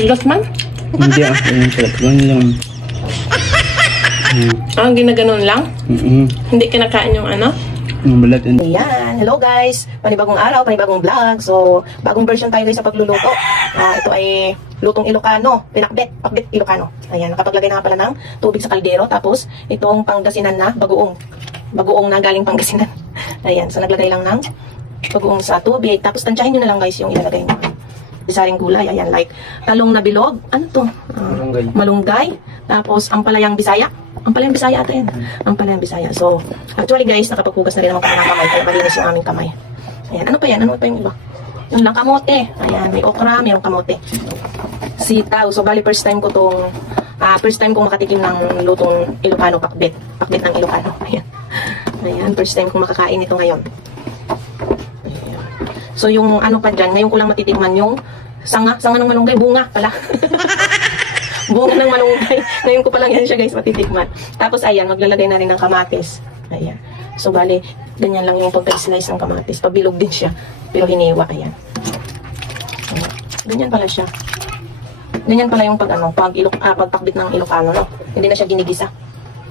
Tigas man? Hindi ah, yung sarap lang lang. Ah, ginaganon lang? Hindi kinakain yung ano? Balat and... Ayan, hello guys! Panibagong araw, panibagong vlog. So, bagong version tayo guys sa pagluluto. Ito ay lutong Ilocano, pinakbet Ilocano. Ayan, nakapaglagay na pala ng tubig sa kaldero. Tapos, itong Pangasinan na bagoong na galing Pangasinan. Ayan, so naglagay lang ng bagoong sa tubig. Tapos, tansyahin nyo na lang guys yung ilalagay nyo. Isaring gulay, ayan, like talong na bilog. Ano to? Malunggay. Tapos, ampalayang Bisaya. Ampalayang Bisaya ata yan. Ampalayang Bisaya. So, actually guys, nakapaghugas na rin naman kami ng kamay. Kaya malinis yung aming kamay. Ayan, ano pa yan? Ano pa yung iba? Yung lang kamote. Ayan, may okra, mayroong kamote. Sitaw. So, bali first time ko tong, first time kong makatikim ng lutong Ilocano, pakbet. Pakbet ng Ilocano. Ayan. Ayan, first time kong makakain ito ngayon. Ayan. So, yung ano pa dyan, ngayon ko lang matitikman yung sanga ng malunggay, bunga pala. Bunga ng malunggay. Ngayon ko pa lang yan siya guys matitikman. Tapos ayan, maglalagay na rin ng kamatis. Ayan. So bali, ganyan lang yung pagka-slice ng kamatis. Pabilog din siya. Pero hiniwa. Ayan. Ganyan pala siya. Ganyan pala yung pagpakbit ng Ilocano. No? Hindi na siya ginigisa.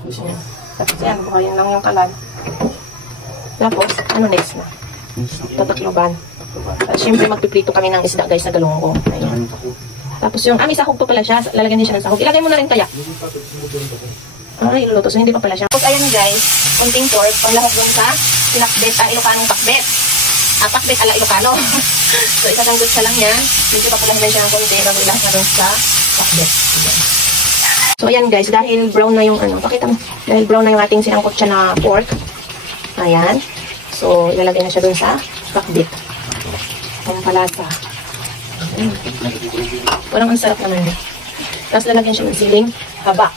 Ayan. Tapos ayan, bukayin lang yung kalan. Tapos, ano next na? Tatakloban. At syempre magpiprito kami ng isda guys sa galunggong. Ayan. Tapos yung, may sahog pa pala siya. Lalagyan din siya ng sahog. Ilagay mo na rin kaya. Iluluto. So hindi pa pala siya. Tapos ayan guys, konting pork. Panglahok dun sa pinakbet, Ilocanong pakbet. Pakbet ala Ilocano. So isasanggot siya lang yan. Medyo papulahin na siya ng konti. Bago ilahok na dun sa pakbet. So ayan guys, dahil brown na yung pakita mo. Dahil brown na yung ating sinangkot siya na pork. Ayan. So ilalagay na siya dun sa pakbet. Ang palasa. Parang ang sarap naman yun. Tapos lalagyan siya ng siling haba.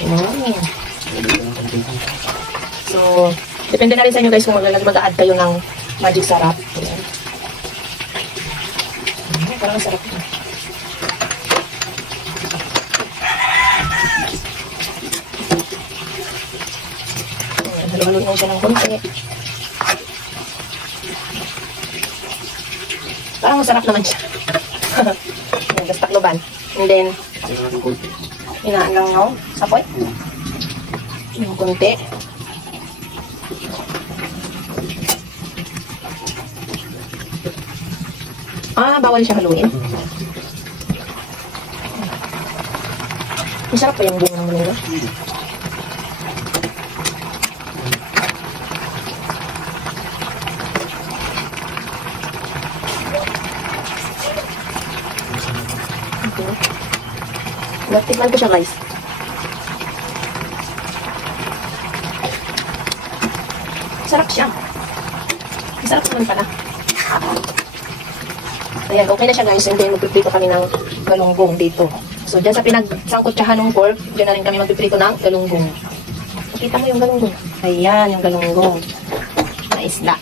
Ayan. So, depende na rin sa inyo guys kung mag-a-add kayo ng magic sarap. Ayan. Parang ang sarap yun. Halo-haloin lang siya ng konti. Parang masarap naman siya. Tapos takloban. And then, inaan lang yung sapoy. Yung kunti. Bawal siya haluin. Masarap pa yung bunga ng malunggay. Tikman ko siya guys. Sarap siya. Sarap naman pala. Ayan, okay na siya guys. And then magpiprito kami ng galunggong dito. So dyan sa pinagsangkotsahan ng pork, dyan na rin kami magpiprito ng galunggong. Nakita mo yung galunggong? Ayan, yung galunggong na isda.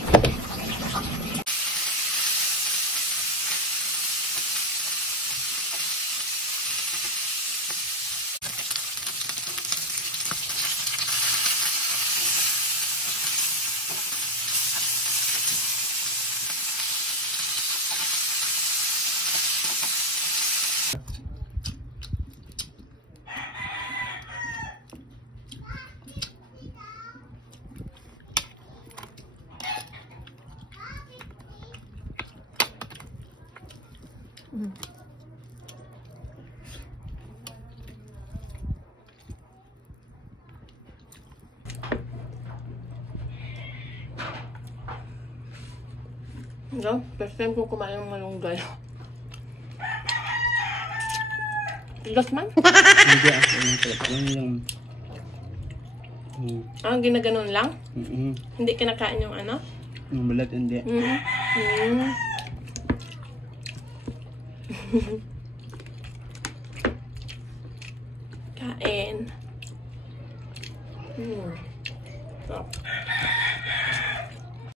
No, first time ko kumain ng malunggay. Tigas man? Hindi ah, yung sarap lang lang. Ginaganon lang? Hindi kinakain yung ano? Balat hindi. Kain.